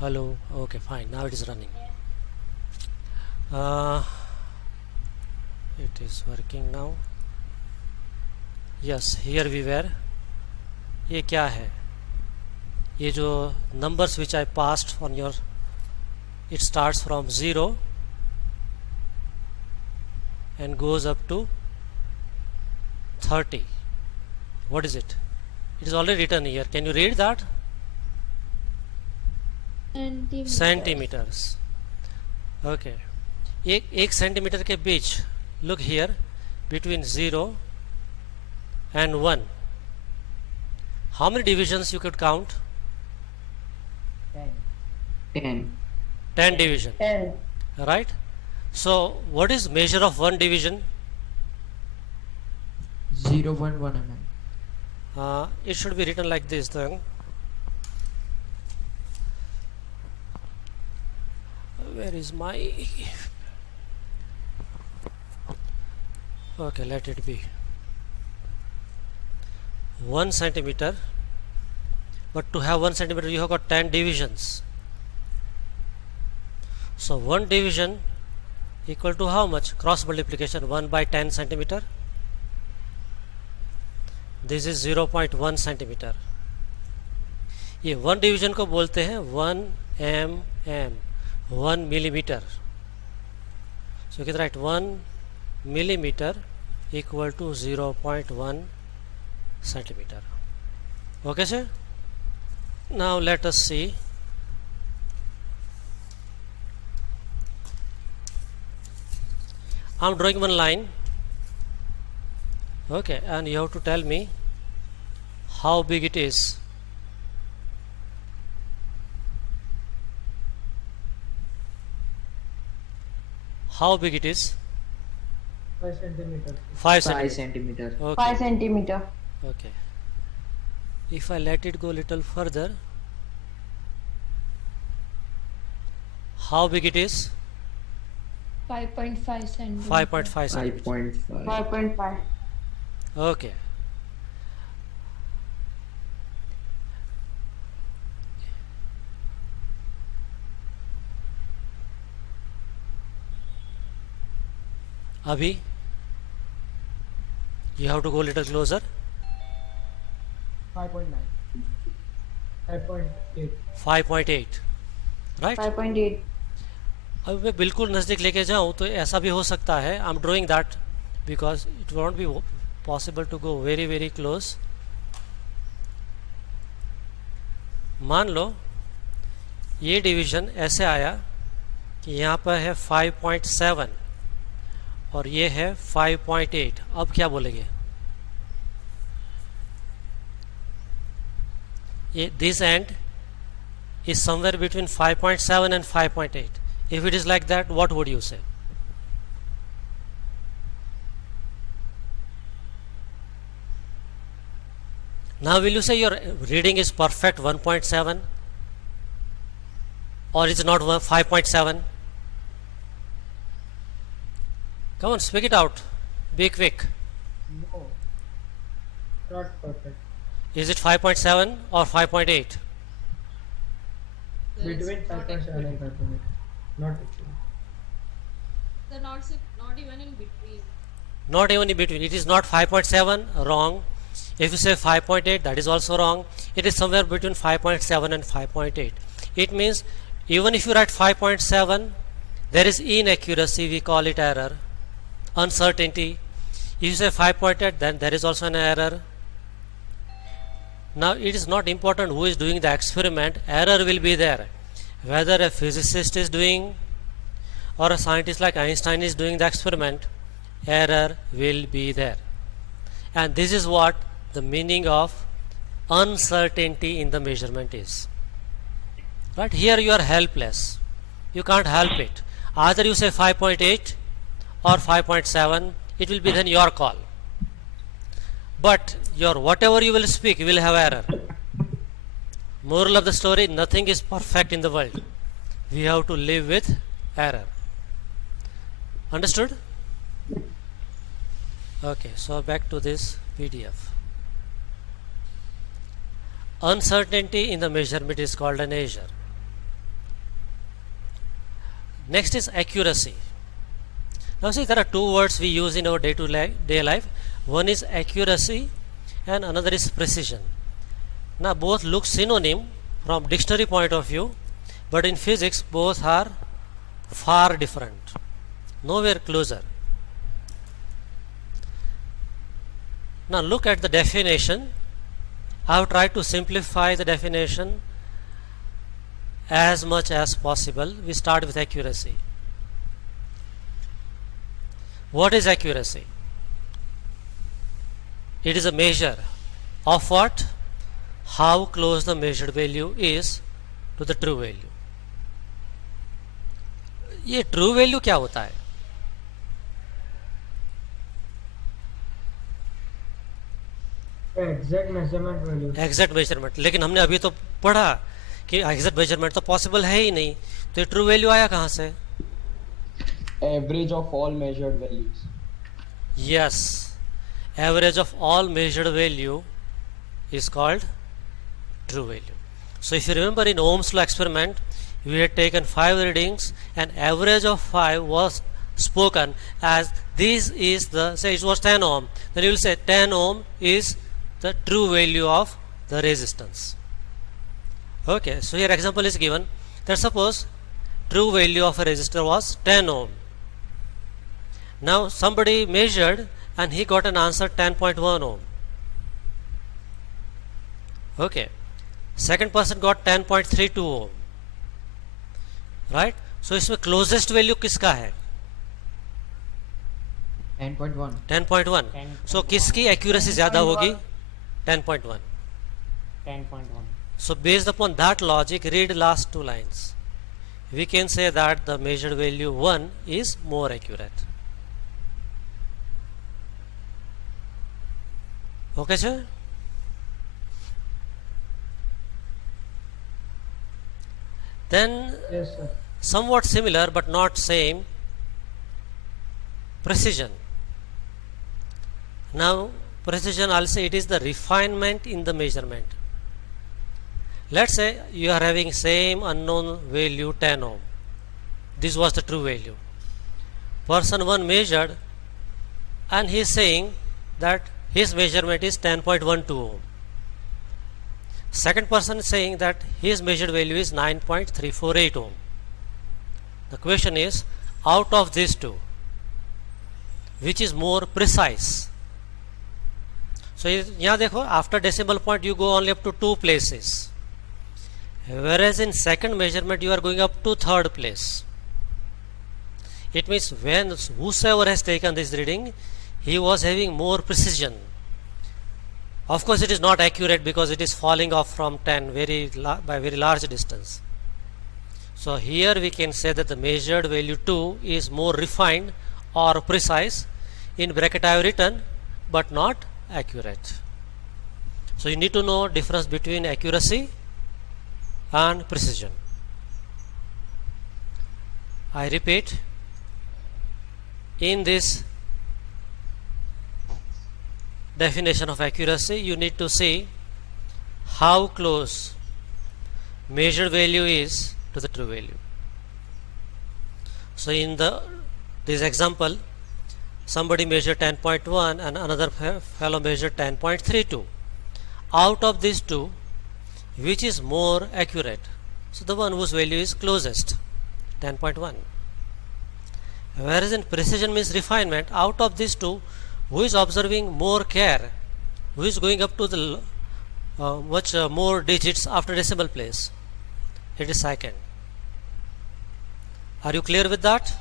Hello. Okay, fine. Now it is running. Uh, it is working now. Yes, here we were. ये क्या है? ये जो numbers which I passed on your, it starts from 0 and goes up to 30. What is it? It is already written here. Can you read that? Centimeters. Okay. एक centimetre के बीच, look here, between 0 and 1, how many divisions you could count? 10. 10 division, 10. right? So what is measure of one division? 0.1 mm. It should be written like this then. Where is my, okay, let it be 1 centimeter, but to have 1 centimeter you have got 10 divisions. So 1 division equal to how much? Cross multiplication, 1 by 10 centimeter. This is 0.1 centimeter. ये 1 division को बोलते हैं 1 mm, 1 millimeter. So you can write 1 millimeter equal to 0.1 centimeter. Okay, sir? Now let us see. I am drawing one line. Okay, and you have to tell me how big it is. How big it is? 5 centimeter. 5 5 centimeter. centimeter. Okay. 5 centimeter. Okay. If I let it go little further, how big it is? 5.5 centimeter. 5.5 centimeter. 5.5. 5.5. Okay. Abhi, you have to go little closer. 5.9. 5.8. 5.8, right? 5.8. अब मैं बिल्कुल नज़दीक लेके जाऊँ तो ऐसा भी हो सकता है. I am drawing that because it won't be possible to go very very close. मान लो ये डिवीज़न ऐसे आया कि यहाँ पर है 5.7 और ये है 5.8. अब क्या बोलेंगे? ये this and is somewhere between 5.7 and 5.8. If it is like that, what would you say? Now will you say your reading is perfect 1.7 or is it not 5.7? Come on, speak it out. Be quick. No. Not perfect. Is it 5.7 or 5.8? Between 5.7 and 5.8. Not actually. They're not even in between. Not even in between. It is not 5.7, wrong. If you say 5.8, that is also wrong. It is somewhere between 5.7 and 5.8. It means even if you write 5.7, there is inaccuracy, we call it error, uncertainty. If you say 5.8, then there is also an error. Now it is not important who is doing the experiment, error will be there. Whether a physicist is doing or a scientist like Einstein is doing the experiment, error will be there. And this is what the meaning of uncertainty in the measurement is. Right? Here you are helpless. You can't help it. Either you say 5.8 or 5.7, it will be then your call. But your whatever you will speak, you will have error. Moral of the story, nothing is perfect in the world. We have to live with error. Understood? Okay, so back to this PDF. Uncertainty in the measurement is called an error. Next is accuracy. Now see, there are two words we use in our day life. One is accuracy and another is precision. Now both look synonym from dictionary point of view, but in physics both are far different, nowhere closer. Now look at the definition. I have tried to simplify the definition as much as possible. We start with accuracy. What is accuracy? It is a measure of what? How close the measured value is to the true value. ये true value क्या होता है? Exact measurement value. Exact measurement. लेकिन हमने अभी तो पढ़ा कि एग्जैक्ट मेजरमेंट तो पॉसिबल है ही नहीं, तो ये ट्रू वैल्यू आया कहाँ से? Average of all measured values. Yes, average of all measured value is called true value. So if you remember in Ohm's law experiment, we had taken 5 readings and average of 5 was spoken as this is the, say it was 10 ohm, then you will say 10 ohm is the true value of the resistance. Okay, so here example is given that suppose true value of a resistor was 10 ohm. Now somebody measured and he got an answer 10.1 ohm. Okay, second person got 10.32 ohm. Right? So इसमें closest value किसका है? 10.1. 10.1. So किसकी accuracy ज़्यादा होगी? 10.1. 10.1. So based upon that logic, read last two lines. We can say that the measured value 1 is more accurate. Okay, sir? Then Yes, sir. somewhat similar but not same, precision. Now precision, I'll say it is the refinement in the measurement. Let's say you are having same unknown value 10 ohm. This was the true value. Person 1 measured and he is saying that his measurement is 10.12 ohm. Second person is saying that his measured value is 9.348 ohm. The question is, out of these two, which is more precise? So यहाँ देखो, after decimal point you go only up to 2 places, whereas in second measurement you are going up to 3rd place. It means when whosoever has taken this reading, he was having more precision. Of course it is not accurate because it is falling off from 10 by very large distance. So here we can say that the measured value 2 is more refined or precise. In bracket I have written but not accurate. So you need to know difference between accuracy and precision. I repeat, in this definition of accuracy you need to see how close measured value is to the true value. So in this example, somebody measured 10.1 and another fellow measured 10.32. Out of these two, which is more accurate? So the one whose value is closest, 10.1. Whereas in precision means refinement, out of these two, who is observing more care, who is going up to the much more digits after decimal place? It is second. Are you clear with that?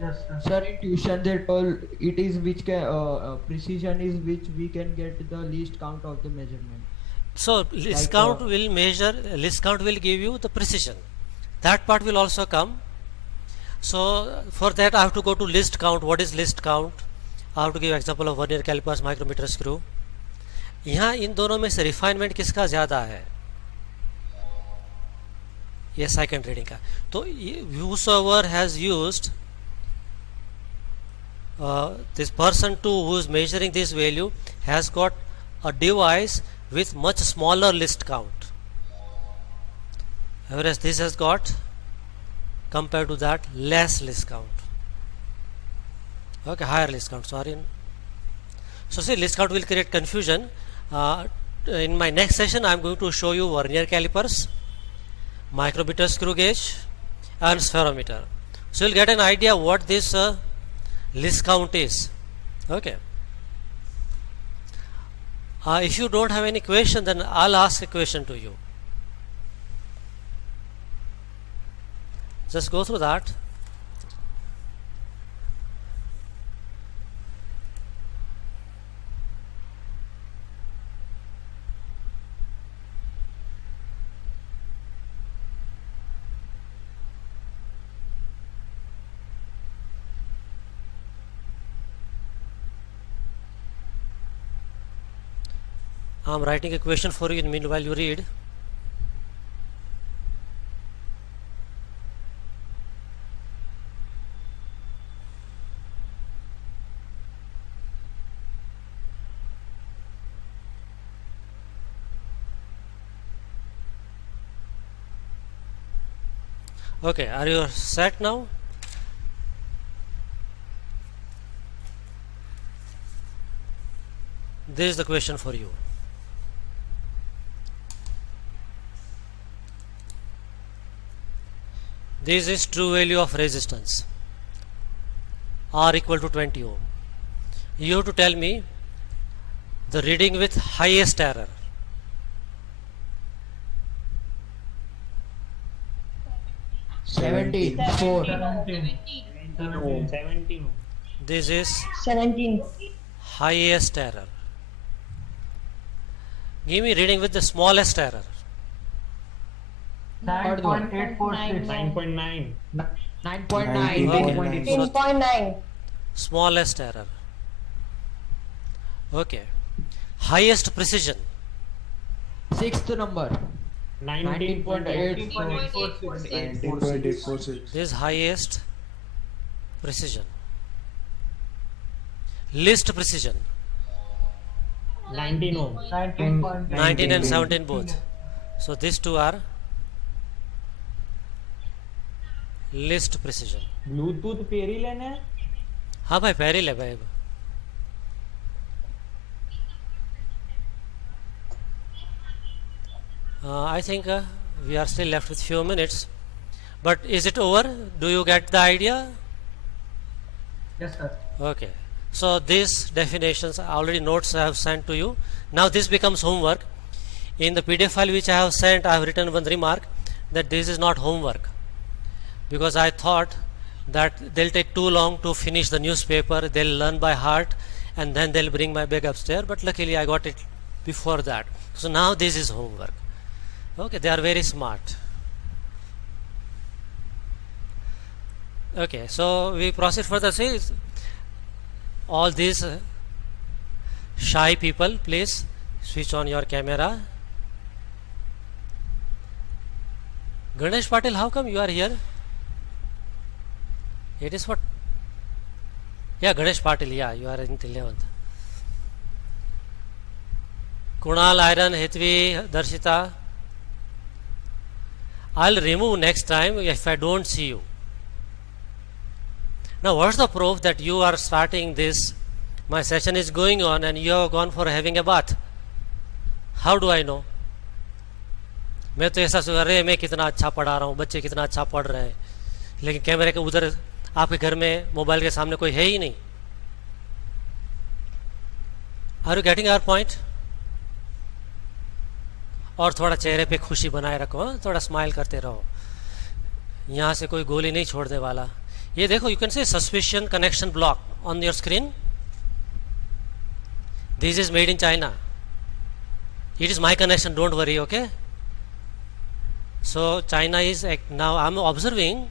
Yes, sir. Sir, in tuition they told it is which can precision is which we can get the least count of the measurement. So list Like, count will measure, list count will give you the precision. That part will also come. So for that I have to go to list count. What is list count? I have to give example of vernier calipers, micrometer screw. यहाँ इन दोनों में से refinement किसका ज़्यादा है? ये second reading का. तो whosoever has used this person 2 who is measuring this value has got a device with much smaller list count. whereas this has got compared to that less list count. Okay, higher list count, sorry. So see, list count will create confusion. In my next session I am going to show you vernier calipers, micrometer screw gauge and spherometer. So you'll get an idea what this list count is. Okay. If you don't have any question, then I'll ask a question to you. Just go through that. I'm writing a question for you, in meanwhile you read. Okay, are you set now? This is the question for you. This is true value of resistance, R equal to 20 ohm. You have to tell me the reading with highest error. 17, 4. 17. This is 17. highest error. Give me reading with the smallest error. 9.846. 9.9. 9.9. 15.9. Smallest error. Okay. Highest precision. Sixth number. 19.846. 19.846. This is highest precision. Least precision. 19 ohm. 19.9. 19 and 17 both. So these two are least precision. Bluetooth फेर ही लेना है. हाँ भाई पैर ही ले भाई. I think we are still left with few minutes, but is it over? Do you get the idea? Yes, sir. Okay, so these definitions, already notes I have sent to you. Now this becomes homework. In the PDF file which I have sent, I have written one remark that this is not homework, because I thought that they'll take too long to finish the newspaper, they'll learn by heart and then they'll bring my bag upstairs, but luckily I got it before that. So now this is homework. Okay, they are very smart. Okay, so we proceed further. See, all these shy people, please switch on your camera. Ganesh Patil, how come you are here? It is what? Yeah, Ganesh Patil, yeah, you are in the 11th. Kunal, Iron, Hetvi, Darshita. I'll remove next time if I don't see you. Now what's the proof that you are starting this? My session is going on and you have gone for having a bath. How do I know? मैं तो ऐसा सोच रहे मैं कितना अच्छा पढ़ा रहा हूँ, बच्चे कितना अच्छा पढ़ रहे हैं, लेकिन कैमरे के उधर आपके घर में मोबाइल के सामने कोई है ही नहीं. Are you getting our point? और थोड़ा चेहरे पे खुशी बनाए रखो, थोड़ा स्माइल करते रहो. यहाँ से कोई गोली नहीं छोड़ने वाला. ये देखो, you can say suspicion connection block on your screen. This is made in China. It is my connection, don't worry. Okay, so China is now I'm observing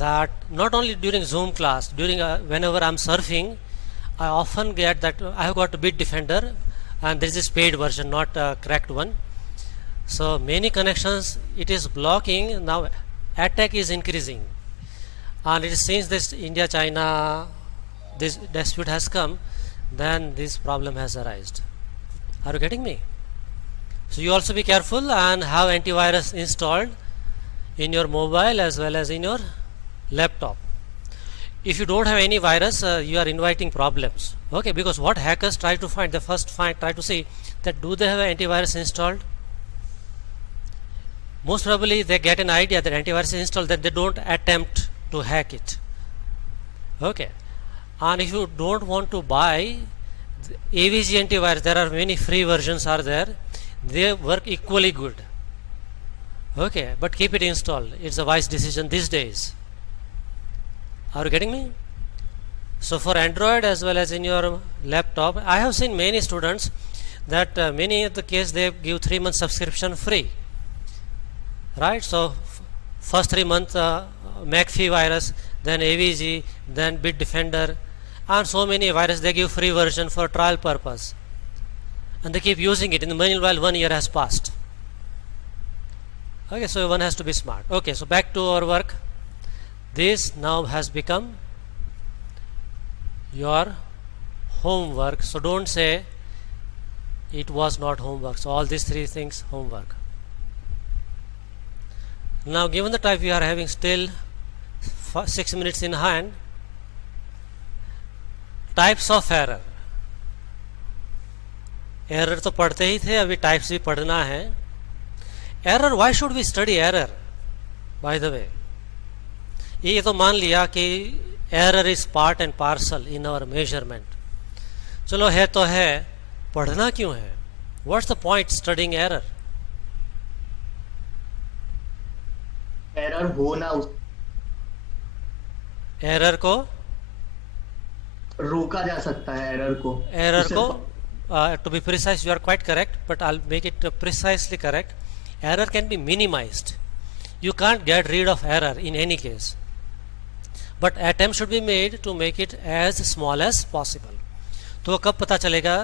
that not only during Zoom class, during whenever I'm surfing, I often get that I have got a Bitdefender and this is paid version, not a cracked one. So many connections it is blocking. Now attack is increasing, and it is since this India China this dispute has come, then this problem has arisen. Are you getting me? So you also be careful and have antivirus installed in your mobile as well as in your laptop. If you don't have any virus, you are inviting problems. Okay, because what hackers try to find, they first try to see that do they have antivirus installed. Most probably they get an idea that antivirus is installed, that they don't attempt to hack it. Okay, and if you don't want to buy AVG antivirus, there are many free versions are there, they work equally good. Okay, but keep it installed, it's a wise decision these days. Are you getting me? So for Android as well as in your laptop, I have seen many students that many of the case they give 3 months subscription free, right? So first 3 months McAfee virus, then AVG, then Bitdefender, and so many virus they give free version for trial purpose, and they keep using it. In the meanwhile 1 year has passed. Okay, so one has to be smart. Okay, so back to our work. This now has become your homework. So don't say it was not homework. So all these 3 things homework. Now given the time we are having still 6 minutes in hand, types of error. Error तो पढ़ते ही थे, अभी types भी पढ़ना है. Error, why should we study error? By the way, ये तो मान लिया कि error is part and parcel in our measurement. चलो है तो है, पढ़ना क्यों है? What's the point studying error? Error होना, एरर को रोका जा सकता है. एरर को to be precise, you are quite correct, but I'll make it precisely correct. Error can be minimized. You can't get rid of error in any case, but attempt should be made to make it as small as possible. तो कब पता चलेगा?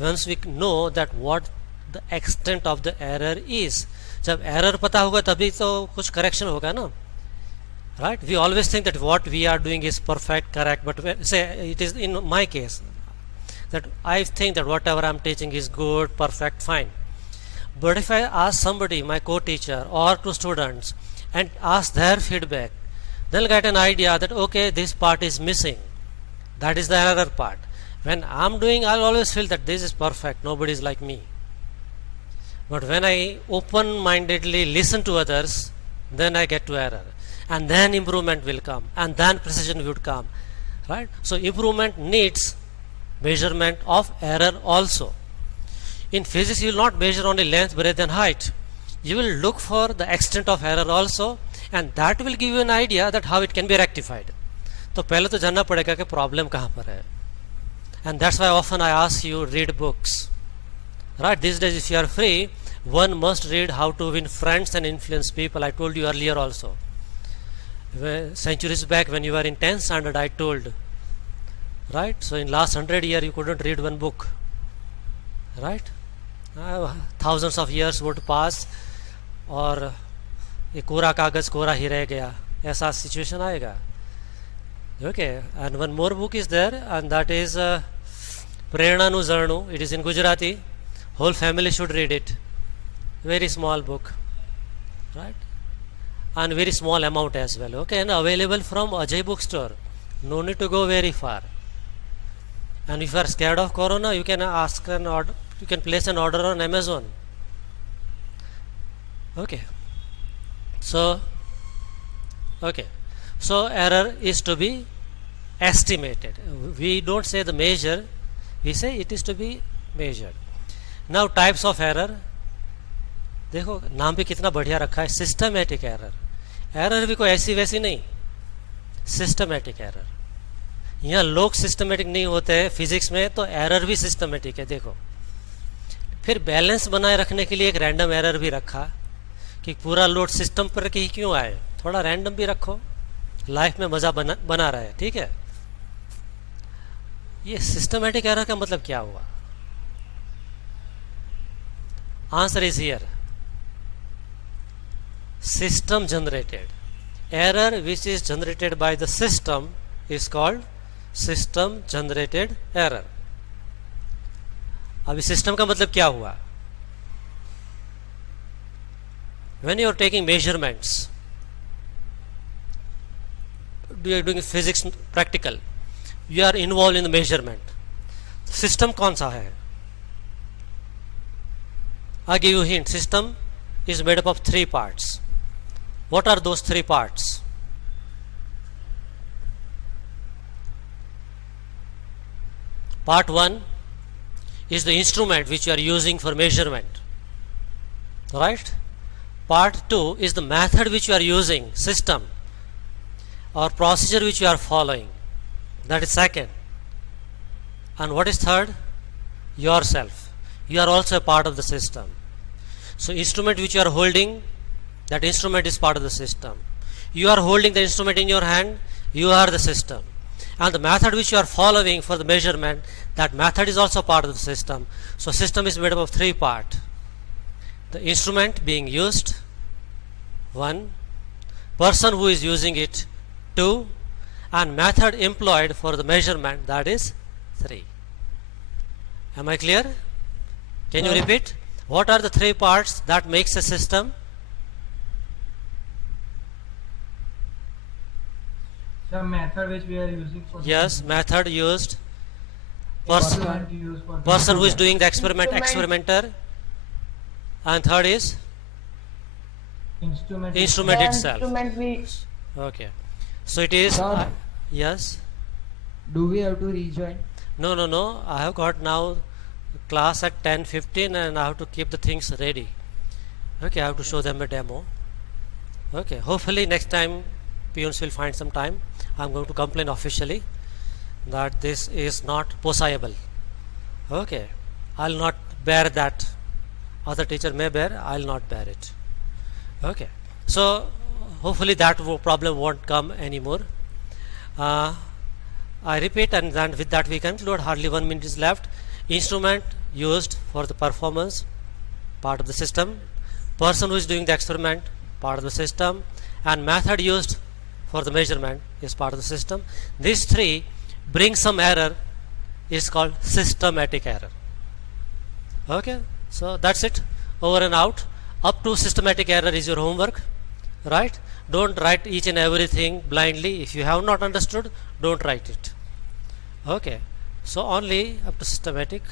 Once we know that what the extent of the error is. जब error पता होगा तभी तो कुछ correction होगा ना, right? We always think that what we are doing is perfect, correct, but say it is in my case that I think that whatever I'm teaching is good, perfect, fine. But if I ask somebody, my co-teacher or to students, and ask their feedback, they'll get an idea that okay, this part is missing. That is the error part. When I'm doing, I'll always feel that this is perfect, nobody is like me. But when I open-mindedly listen to others, then I get to error. And then improvement will come, and then precision would come, right? So improvement needs measurement of error also. In physics, you will not measure only length, breadth and height. You will look for the extent of error also, and that will give you an idea that how it can be rectified. तो पहले तो जानना पड़ेगा कि problem कहाँ पर है. And that's why often I ask you read books. Right, these days if you are free, one must read How to Win Friends and Influence People. I told you earlier also. Centuries back when you were in 10th standard, I told. Right, so in last 100 years you couldn't read one book. Right, thousands of years would pass और ये कोरा कागज कोरा ही रह गया, ऐसा situation आएगा. Okay, and one more book is there, and that is Prerna Zarnu. It is in Gujarati. Whole family should read it. Very small book, right? And very small amount as well. Okay, and available from Ajay bookstore. No need to go very far. And if you are scared of corona, you can ask an order. You can place an order on Amazon. Okay. So error is to be estimated. We don't say the measure, we say it is to be measured. Now types of error. देखो नाम भी कितना बढ़िया रखा है, systematic error. Error भी कोई ऐसी वैसी नहीं, सिस्टमेटिक एरर. यहाँ लोग सिस्टमेटिक नहीं होते हैं फिजिक्स में, तो एरर भी सिस्टमेटिक है. देखो फिर बैलेंस बनाए रखने के लिए एक रैंडम एरर भी रखा कि पूरा लोड सिस्टम पर ही क्यों आए, थोड़ा रैंडम भी रखो, लाइफ में मजा बना रहा है. ठीक है, ये सिस्टमेटिक एरर का मतलब क्या हुआ? Answer is here. System generated error which is generated by the system is called system generated error. अभी सिस्टम का मतलब क्या हुआ? When you are taking measurements, you are doing physics practical, you are involved in the measurement. System कौन सा है? I give you a hint. System is made up of 3 parts. What are those 3 parts? Part 1 is the instrument which you are using for measurement, right? Part 2 is the method which you are using, system or procedure which you are following, that is second. And what is third? Yourself. You are also a part of the system. So instrument which you are holding, that instrument is part of the system. You are holding the instrument in your hand, you are the system. And the method which you are following for the measurement, that method is also part of the system. So system is made up of 3 parts. The instrument being used, 1, person who is using it, 2, and method employed for the measurement, that is 3. Am I clear? Can you repeat? What are the 3 parts that makes a system? The method which we are using for Yes, method used. instrument used for Person who is doing the experiment, experimenter. And third is instrument. instrument The itself. instrument we Okay. So it is, Sir. yes. Do we have to rejoin? No. I have got now class at 10:15 and I have to keep the things ready. Okay, I have to show them a demo. Okay, hopefully next time peons will find some time. I am going to complain officially that this is not possible. Okay, I will not bear that. Other teacher may bear, I will not bear it. Okay, so hopefully that problem won't come anymore. I repeat, and then with that we conclude. Hardly 1 minute is left. Instrument used for the performance, part of the system. Person who is doing the experiment, part of the system. And method used for the measurement is part of the system. These 3 bring some error, is called systematic error. Okay, so that's it, over and out. Up to systematic error is your homework, right? Don't write each and everything blindly. If you have not understood, don't write it. Okay, so only up to systematic